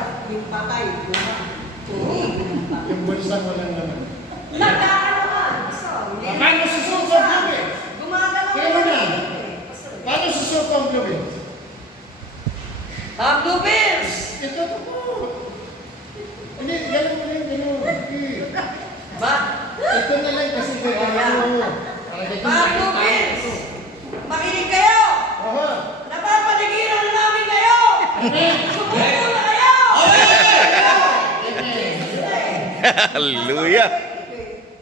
siya, yung patay, tubig. Yung bulsa mo lang naman. Nag-aano ka, so, Paano susuko ang lubid? gumagalaw Kaya mo na. Paano susuko ang lubid? Ang lubis! Ito po. Hindi, gano'n mo lang, gano'n. Ba? Ito na lang kasi gano'n. Ang lubis! Makinig kayo! Oho. Napapaligiran na namin kayo! Sumuko na kayo! Hallelujah.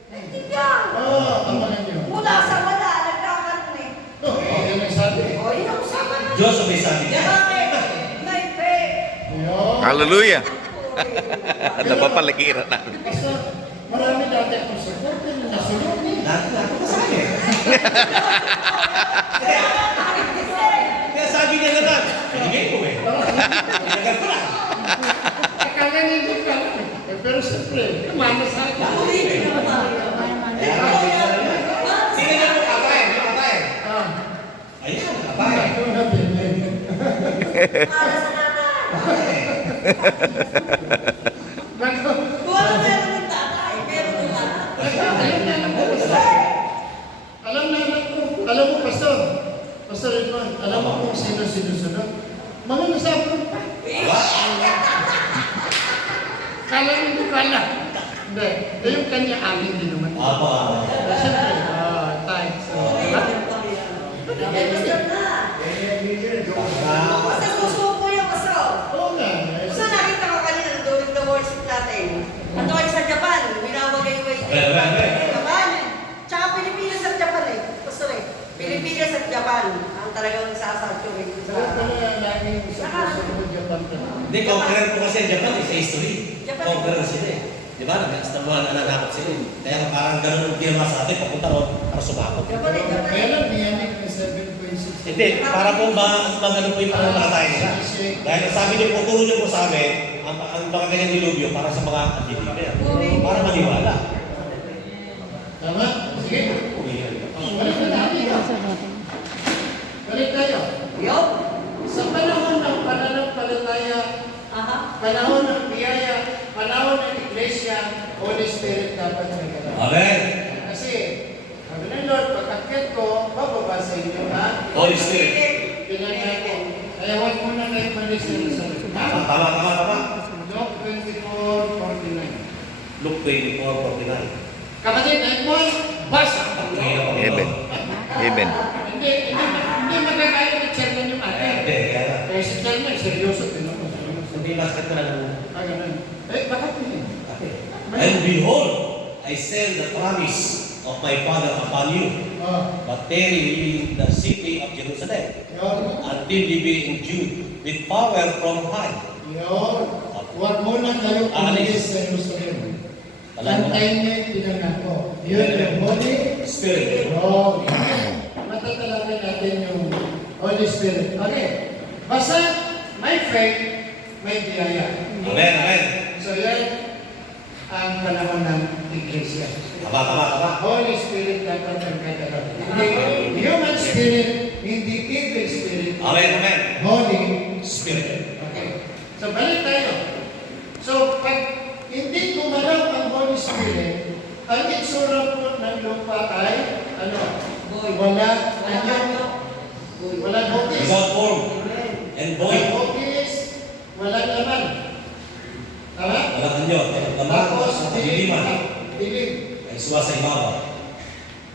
Naiintindihan! Oo, tama lang yun. Mula sa wala, nagkakaroon eh. Oo, yan ang sabi. O, yun ang usapan natin. Diyos ang may sabi niya. Bakit? May faith. Ayun. Hallelujah. Napapaligiran na. Kasi marami dati akong support, pero nasunod eh. Lahat ko sa akin. Kaya sabi niya na lang, pinigay ko eh. Pinagal ko lang. Akala niya hindi ka alam eh. Pero siyempre, mama sa akin. Ulitin na ba? Sino niya po katay? Ano katay? Ah, Ayun, katay. ito na din. Para sa nanay. Nako. Kung ano meron ng tatay, meron ng anak. Alam na anak ko. Alam mo, Pastor Edmond, alam mo kung sino sinusunod? Mga nasabong pa. Kala hindi ko alam. Hindi. Yung kanya amin din naman. Apa? Siyempre, thanks. Diba? Pastor na. Basta susuko yung pastor. Oo nga. Basta nakita ko kanina during the worship natin. Ano kayo sa Japan? Binabagay-way din. Japan. Tsaka Pilipinas at Japan eh. Pastor eh. Pilipinas at Japan ang talagang sasaturate sa... Bakit pala laging sa puso ko Japan ka? Hindi, conqueror po kasi ang Japan sa history. Japan. Conqueror sila eh. Di ba? Nananakot sila eh. Kaya parang ganun ang ginawa sa atin, papunta ron para sumakot. Japan eh, Japan Kaya eh. lang, niyanig ng 7.6. Hindi, para po magano po yung pangmatay nila. Dahil ang sabi niyo po, turo niyo po sa amin, ang mga ganyan dilubyo para sa mga unbeliever. Para maniwala. Tama? Sige. Balik na natin. Balik tayo. Yup. Sa panahon ng pananampalataya, Aha. panahon ng biyaya, panahon ng iglesia, Holy Spirit dapat nagkala. Amen. Kasi, sabi ng Lord, pagkakyat ko, bababa sa inyo, ha? Holy Spirit. Pinagay ko. Kaya huwag muna kayo malis sa Tama, tama. Luke 24:49. Luke 24:49. Kapatid, Edmond, basa. Amen. Amen. Hindi magkakaya ng chairman yung ate. Hindi, kaya. Eh, si chairman, seryoso din ako. Hindi basket ko na lang. Ganun. Eh, bakit hindi? And behold, I send the promise of my Father upon you. Oh, But tarry ye in the city of Jerusalem yun. until ye be endued with power from high. Yun. Huwag muna kayo umalis sa Jerusalem. Antayin niyo yung pinangako. Yun yung Holy Spirit. Oh, matatalagay natin yung Holy Spirit. Okay. Basta may faith, may biyaya. Amen, amen. So yan ang panahon ng Iglesia. Tama. Holy Spirit dapat ang kadalaw. Hindi human spirit, hindi evil spirit. Amen. Holy Spirit. Okay. So balik tayo. So pag hindi gumalaw ang Holy Spirit, ang itsura po ng lupa ay ano? Wala walang hugis. Without form and void. Walang hugis, walang laman. Tama? Walang anyo. Tapos, Diliman. dilim. Ay suwa sa ibabaw.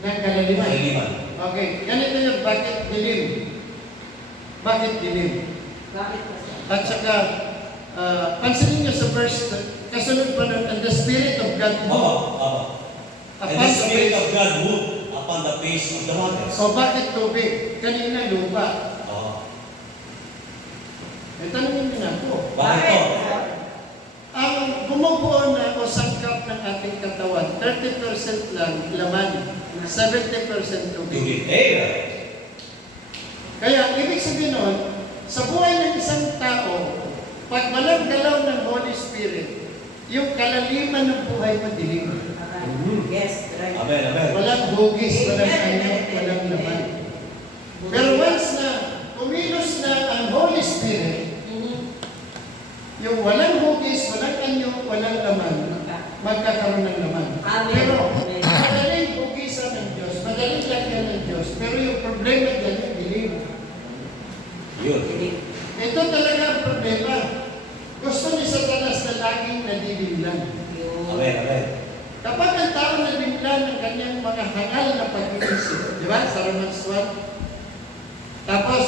Nagkalaliman. Diliman. Okay, ganito yung bakit dilim. Bakit dilim? Bakit pastor? At saka, pansinin niyo sa verse, kasunod pa nun, and the Spirit of God moved And the Spirit of God moved upon the face of the waters. O bakit tubig? Kanina lupa. E tanongin niyo na po. Bakit po? Ang bumubuo na o sangkap ng ating katawan, 30% lang laman, 70% tubig. Kaya, ibig sabihin nun, sa buhay ng isang tao, pag walang galaw ng Holy Spirit, yung kalaliman ng buhay madilim. Yes, right. Amen. Walang hugis, walang anyo, walang laman. Pero once na kumilos na ang Holy Spirit, yung walang hugis, walang anyo, walang laman, magkakaroon ng laman. Amen. Pero, Amen. madaling hugisan ng Diyos, madaling lagyan ng Diyos, pero yung problema dyan, yung dilim. Yun. Ito talaga ang problema. Gusto ni Satanas na laging nadilimlan. Amen, amen. Kapag ang tao nalimlan ng kanyang mga hangal na pag-iisip, di ba? Sa Romans 1. Tapos,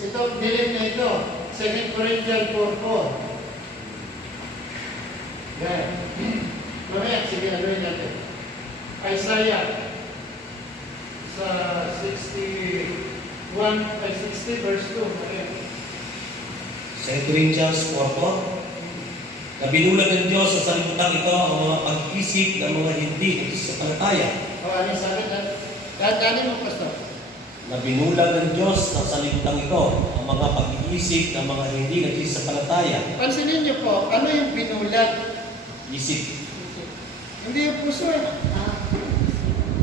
ito, dilim na ito, 2 Corinthians 4:4. Yan. Mamaya, sige, aluin natin. Isaiah sa 60 verse 2. Okay. 2 Corinthians 4:4. Na binulag ng Diyos sa salimutan ito ang mga pag-isip ng mga hindi nagsasapalataya. O, ano sabi na? Dadali mo, Pastor. Na binulag ng Diyos sa salimutan ito ang mga pag-iisip ng mga hindi nagsasapalataya. Pansinin niyo po, ano yung binulag? Isip. Hindi yung puso eh.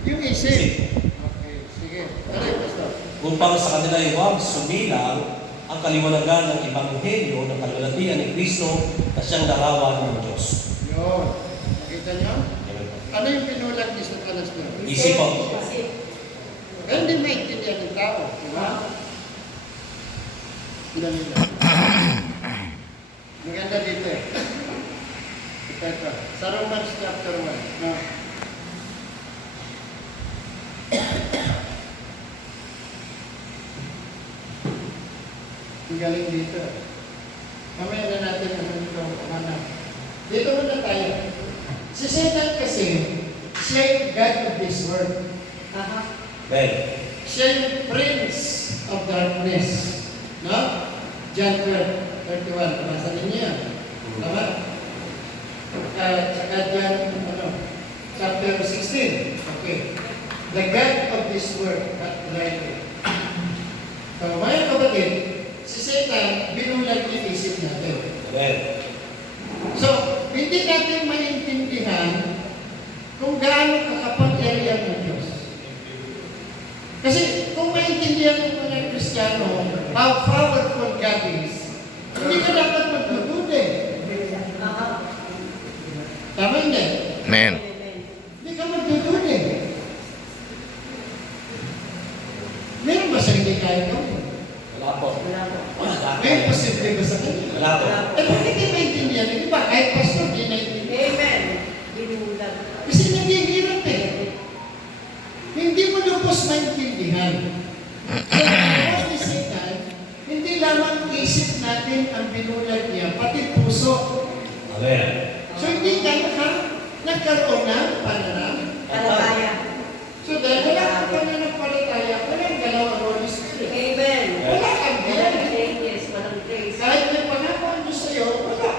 Yung isip. Okay, sige. Dali, Pastor. Upang sa kanila ay huwag sumilang ang kaliwanagan ng Ebanghelyo ng kalwalatian ni Kristo na siyang larawan ng Diyos. Yun. Nakita niyo? Amen. Ano yung binulag ni Satanas na? Isip po. Eh, hindi maintindihan ng tao. Diba? Ilan nila? Maganda dito eh. Ito. Sa Romans chapter 1. No? Ang galing dito. Mamaya na natin ano ito, mana. Dito muna tayo. Si Satan kasi, siya yung God of this world. Amen. Siya yung Prince of Darkness. No? John 12:31. Nasa ninyo yan. Tama? Saka John, chapter 16. Okay. The God of this world, not rightly. So, mga kapatid, si Satan, binulag yung isip natin. Amen. So, hindi natin maintindihan kung gaano kakapangyarihan ng Diyos. Kasi kung maintindihan ng mga Kristiyano how powerful God is, hindi ka dapat magdududa. Tama hindi? Amen. Hindi ka magdududa. Meron ba siya hindi kaya gawin? Wala po. May posible ba sa kanya? Wala po. Eh, bakit hindi maintindihan? Di ba? Kahit pastor, di naintindihan. Amen. Binulag. Kasi naghihirap eh. Hindi mo lubos maintindihan. Kaya ni Satan, hindi lamang isip natin ang binulag niya, pati puso. Amen. So hindi ka nagkaroon ng pananaw. Palataya. So dahil wala kang pananampalataya, walang galaw ang Holy Spirit. Amen. Wala kang Walang bilang. changes, walang grace. Kahit may pangako ang Diyos sa'yo, wala.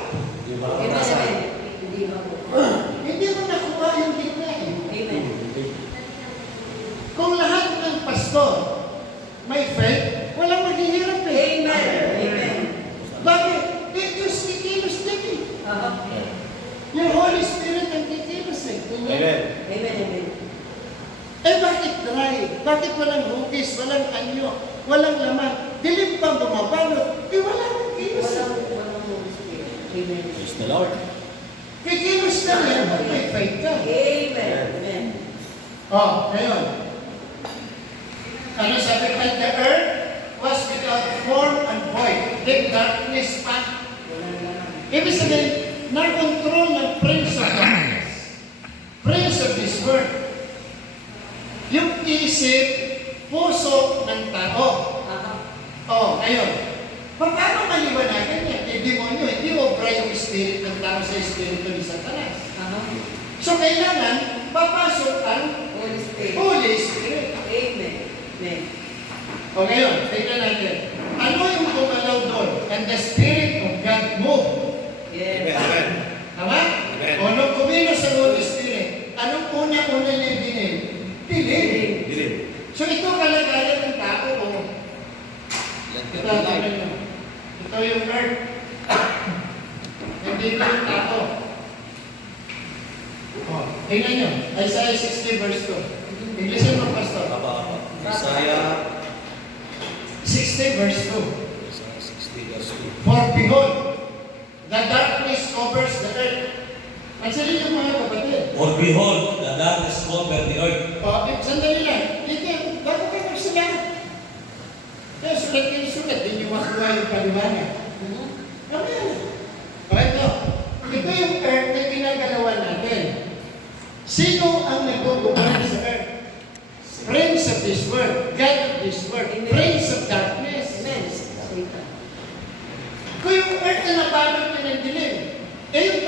Di ba? Amen. Amen. Hindi ba po? Hindi mo nakuha yung gitna eh. Amen. Kung lahat ng pastor may faith, walang maghihirap eh. Amen. Amen. Bakit? Eh, Diyos kikilos din eh. Yung Holy Spirit ang kikilos eh. Amen. Amen. Amen. Eh, bakit dry? Bakit walang hugis, walang anyo, walang laman? Dilim pang bumabalot? Eh, walang kikilos eh. Walang Holy Spirit. Amen. Praise the Lord. Kikilos na yan pag may faith ka. Amen. Amen. Oh, ngayon. Ano sabi? And the earth was without form and void. Then darkness pa. Walang laman. Ibig sabihin, na-control ng Prince of Darkness. Prince of this world. Yung isip, puso ng tao. Oh, ngayon. Paano maliwanagan yan? Eh, demonyo, hindi obra yung spirit ng tao sa espiritu ni Satanas. So, kailangan, papasok ang Holy Spirit. Holy Spirit. Amen. Amen. O ngayon, tignan natin. Ano yung gumalaw doon? And the Spirit of God moved. Amen. Yes. Amen. Tama? Amen. O nung kumilos sa Holy Spirit, anong una-una niya dinig? Dilim. Dilim. So ito kalagayan ng tao. Ito, tignan nyo. Ito yung earth. Hindi ito yung tao. O, tignan nyo. Isaiah 60 verse 2. English mo, Pastor. Apa. Isaiah 60 verse 2. 60 verse 2. For behold, The darkness covers the earth. Pansinin yung mga kapatid. For behold, the darkness covered the earth. Sandali lang. Dito, bago kayo magsulat. Kaya sulat kayo sulat, hindi nyo makuha yung paliwanag. Mamaya na. Ito yung earth na ginagalawan natin. Sino ang nagbubuhay sa earth? Prince of this world, God of this world, Prince of darkness. Amen. Satan. Kung yung earth na nabalot nyo ng dilim, eh yung